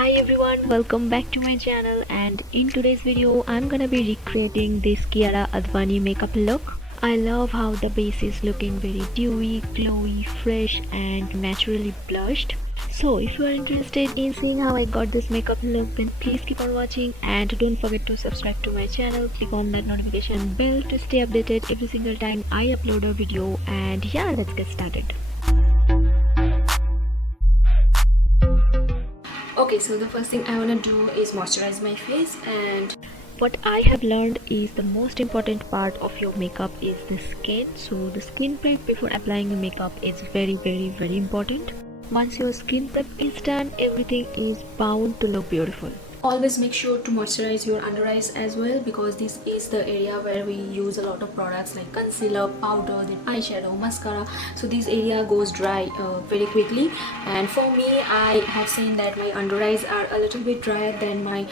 Hi everyone, welcome back to my channel, and in today's video I'm gonna be recreating this Kiara Advani makeup look. I love how the base is looking very dewy, glowy, fresh and naturally blushed. So if you are interested in seeing how I got this makeup look, then please keep on watching and don't forget to subscribe to my channel. Click on that notification bell to stay updated every single time I upload a video. And yeah, let's get started. Okay, so the first thing I want to do is moisturize my face, and what I have learned is the most important part of your makeup is the skin. So the skin prep before applying your makeup is very important. Once your skin prep is done, everything is bound to look beautiful. Always make sure to moisturize your under eyes as well, because this is the area where we use a lot of products like concealer, powder, then eyeshadow, mascara. So this area goes dry very quickly, and for me I have seen that my under eyes are a little bit drier than my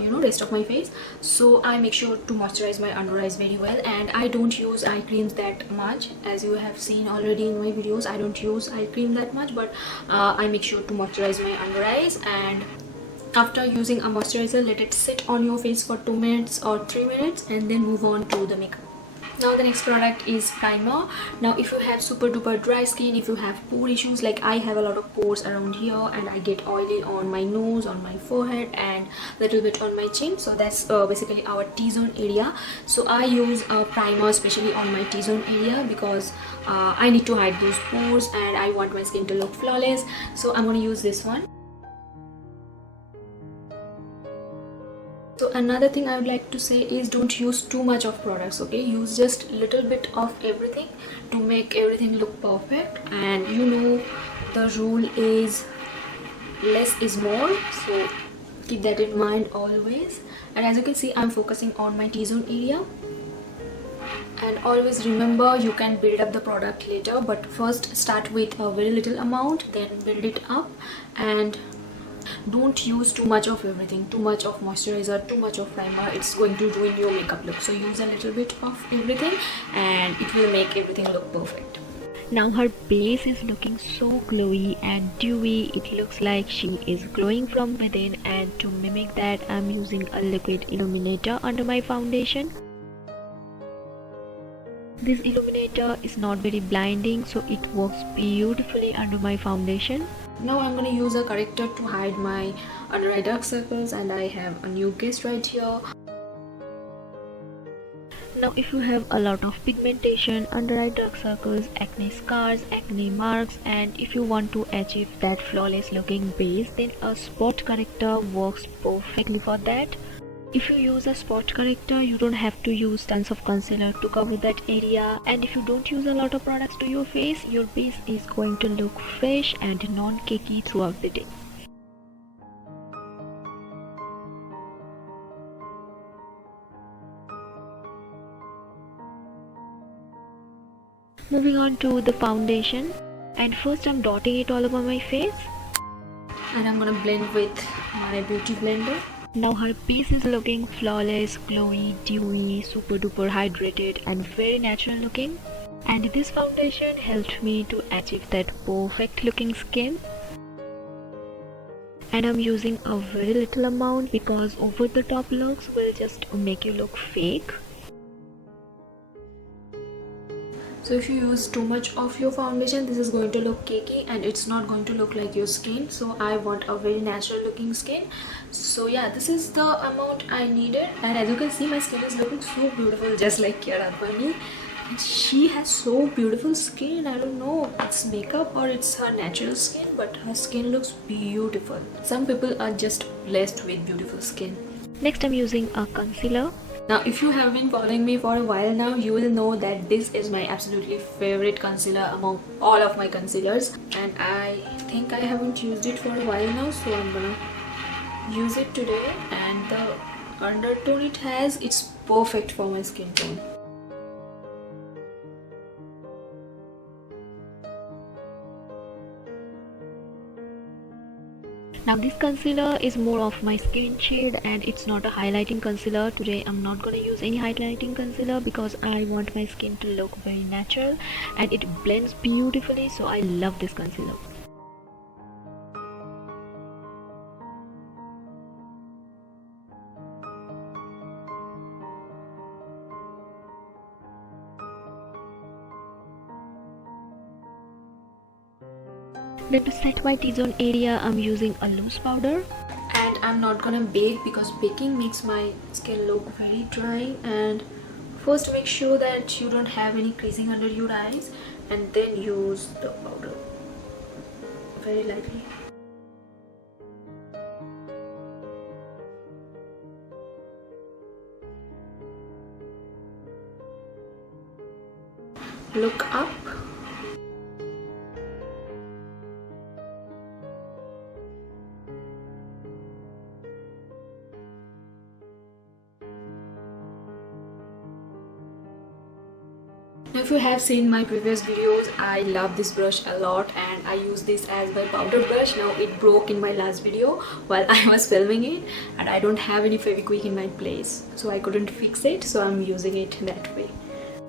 rest of my face. So I make sure to moisturize my under eyes very well, and I don't use eye creams that much. As you have seen already in my videos, I don't use eye cream that much, but I make sure to moisturize my under eyes. And after using a moisturizer, let it sit on your face for 2 minutes or 3 minutes and then move on to the makeup. Now the next product is primer. Now if you have super duper dry skin, if you have pore issues, like I have a lot of pores around here and I get oily on my nose, on my forehead and little bit on my chin, so that's basically our T-zone area. So I use a primer especially on my T-zone area because I need to hide those pores and I want my skin to look flawless. So I'm going to use this one. So another thing I would like to say is don't use too much of products, okay? Use just little bit of everything to make everything look perfect. And you know the rule is less is more, so keep that in mind always. And as you can see, I'm focusing on my T-zone area. And always remember, you can build up the product later, but first start with a very little amount, then build it up. And don't use too much of everything, too much of moisturizer, too much of primer. It's going to ruin your makeup look. So use a little bit of everything and it will make everything look perfect. Now her base is looking so glowy and dewy. It looks like she is glowing from within, and to mimic that I'm using a liquid illuminator under my foundation. This illuminator is not very blinding, so it works beautifully under my foundation. Now I'm going to use a corrector to hide my under eye dark circles, and I have a new guest right here. Now if you have a lot of pigmentation, under eye dark circles, acne scars, acne marks, and if you want to achieve that flawless looking base, then a spot corrector works perfectly for that. If you use a spot corrector, you don't have to use tons of concealer to cover that area, and if you don't use a lot of products to your face, your base is going to look fresh and non-cakey throughout the day. Moving on to the foundation, and first I'm dotting it all over my face, and I'm gonna blend with my beauty blender. Now her base is looking flawless, glowy, dewy, super duper hydrated and very natural looking. And this foundation helped me to achieve that perfect looking skin. And I'm using a very little amount because over the top looks will just make you look fake. So if you use too much of your foundation, this is going to look cakey and it's not going to look like your skin. So I want a very natural looking skin. So yeah, this is the amount I needed. And as you can see, my skin is looking so beautiful, just like Kiara Advani. And she has so beautiful skin. I don't know, it's makeup or it's her natural skin, but her skin looks beautiful. Some people are just blessed with beautiful skin. Next I'm using a concealer. Now if you have been following me for a while now, you will know that this is my absolutely favorite concealer among all of my concealers, and I think I haven't used it for a while now, so I'm gonna use it today. And the undertone it has, it's perfect for my skin tone. Now this concealer is more of my skin shade and it's not a highlighting concealer. Today I'm not going to use any highlighting concealer because I want my skin to look very natural and it blends beautifully, so I love this concealer. Then to set my T-zone area, I'm using a loose powder. And I'm not gonna bake because baking makes my skin look very dry. And first make sure that you don't have any creasing under your eyes, and then use the powder very lightly. Look up. Now if you have seen my previous videos, I love this brush a lot and I use this as my powder brush. Now it broke in my last video while I was filming it, and I don't have any Fevikwik in my place, so I couldn't fix it, so I'm using it that way.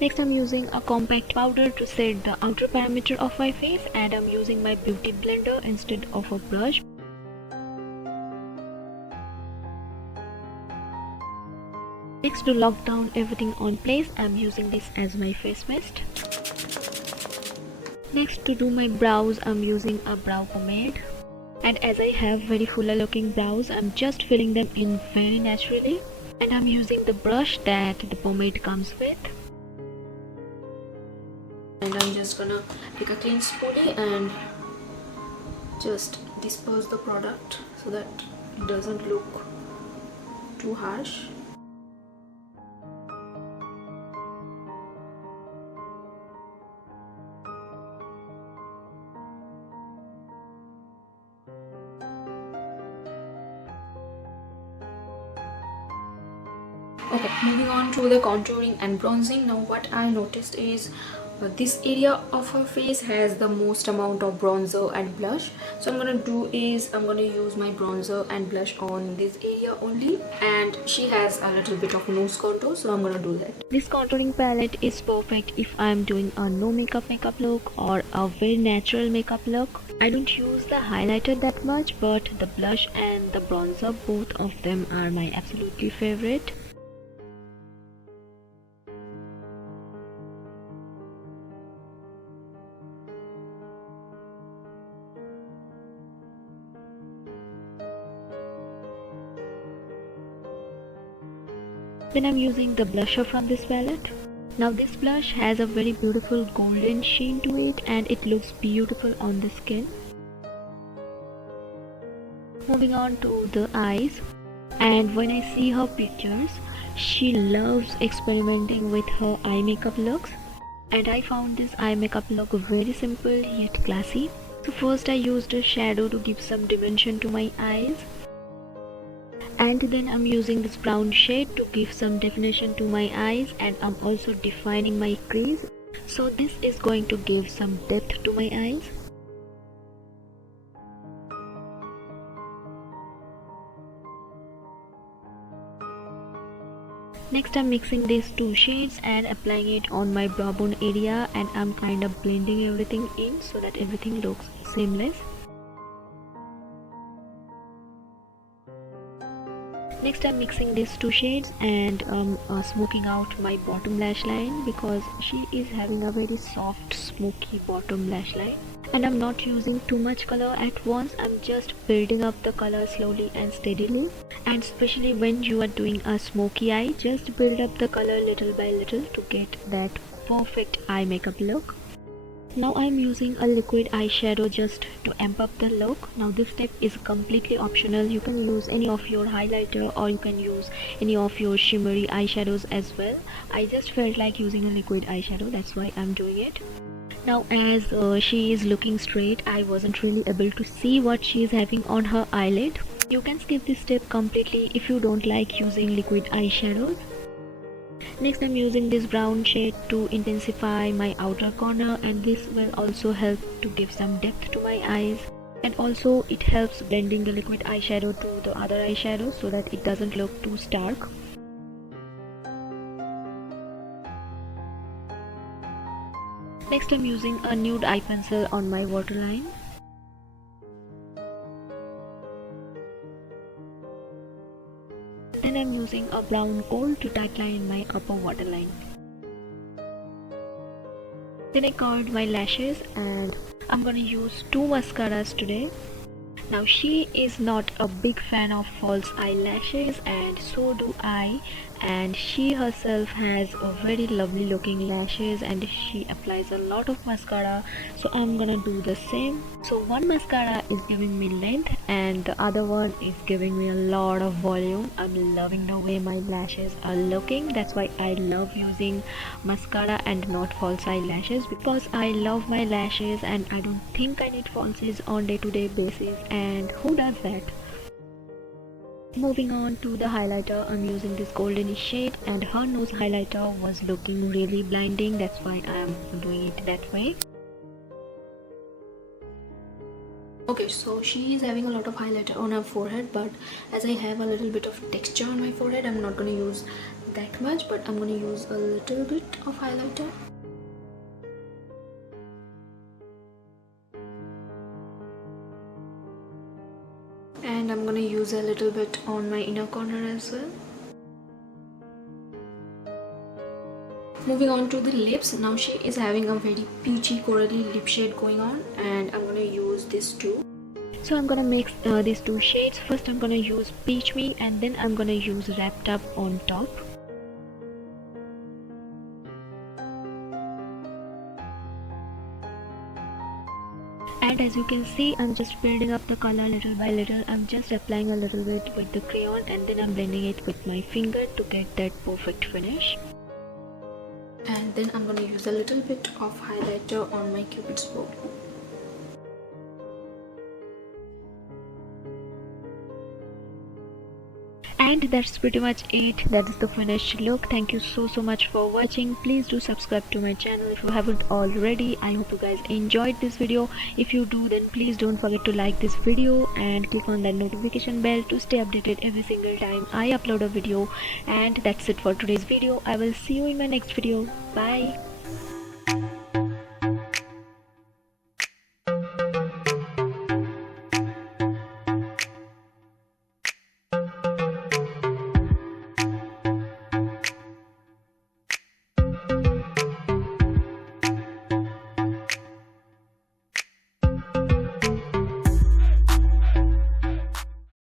Next I'm using a compact powder to set the outer perimeter of my face, and I'm using my beauty blender instead of a brush. Next, to lock down everything on place, I'm using this as my face mist. Next, to do my brows, I'm using a brow pomade. And as I have very fuller looking brows, I'm just filling them in very naturally. And I'm using the brush that the pomade comes with. And I'm just gonna take a clean spoolie and just disperse the product so that it doesn't look too harsh. Okay, moving on to the contouring and bronzing. Now what I noticed is this area of her face has the most amount of bronzer and blush, so I'm gonna use my bronzer and blush on this area only, and she has a little bit of nose contour, so I'm gonna do that. This contouring palette is perfect if I'm doing a no makeup look or a very natural makeup look. I don't use the highlighter that much, but the blush and the bronzer, both of them are my absolutely favorite. Then I'm using the blusher from this palette. Now this blush has a very beautiful golden sheen to it and it looks beautiful on the skin. Moving on to the eyes, and when I see her pictures, she loves experimenting with her eye makeup looks, and I found this eye makeup look very simple yet classy. So first I used a shadow to give some dimension to my eyes. And then I'm using this brown shade to give some definition to my eyes, and I'm also defining my crease. So this is going to give some depth to my eyes. Next I'm mixing these two shades and applying it on my brow bone area, and I'm kind of blending everything in so that everything looks seamless. Next I'm mixing these two shades and smoking out my bottom lash line, because she is having a very soft smoky bottom lash line. And I'm not using too much color at once, I'm just building up the color slowly and steadily. And especially when you are doing a smoky eye, just build up the color little by little to get that perfect eye makeup look. Now I'm using a liquid eyeshadow just to amp up the look. Now this step is completely optional. You can use any of your highlighter or you can use any of your shimmery eyeshadows as well. I just felt like using a liquid eyeshadow, that's why I'm doing it. Now as she is looking straight, I wasn't really able to see what she is having on her eyelid. You can skip this step completely if you don't like using liquid eyeshadows. Next I'm using this brown shade to intensify my outer corner, and this will also help to give some depth to my eyes, and also it helps blending the liquid eyeshadow to the other eyeshadow so that it doesn't look too stark. Next I'm using a nude eye pencil on my waterline. Then I'm using a brown kohl to tightline my upper waterline. Then I curled my lashes and I'm gonna use two mascaras today. Now she is not a big fan of false eyelashes and so do I, and she herself has a very lovely looking lashes and she applies a lot of mascara, so I'm gonna do the same. So one mascara is giving me length and the other one is giving me a lot of volume. I'm loving the way my lashes are looking. That's why I love using mascara and not false eyelashes, because I love my lashes and I don't think I need falsies on day-to-day basis, and who does that? Moving on to the highlighter, I'm using this golden shade and her nose highlighter was looking really blinding. That's why I'm doing it that way. Okay, so she is having a lot of highlighter on her forehead, but as I have a little bit of texture on my forehead, I'm not going to use that much, but I'm going to use a little bit of highlighter. And I'm going to use a little bit on my inner corner as well. Moving on to the lips, now she is having a very peachy corally lip shade going on, and I'm going to use this too. So I'm going to mix these two shades. First I'm going to use Peach Me and then I'm going to use Wrapped Up on top. And as you can see, I'm just building up the color little by little. I'm just applying a little bit with the crayon and then I'm blending it with my finger to get that perfect finish. And then I'm going to use a little bit of highlighter on my Cupid's bow. And that's pretty much it. That is the finished look. Thank you so much for watching. Please do subscribe to my channel if you haven't already. I hope you guys enjoyed this video. If you do, then please don't forget to like this video and click on that notification bell to stay updated every single time I upload a video. And that's it for today's video. I will see you in my next video. Bye.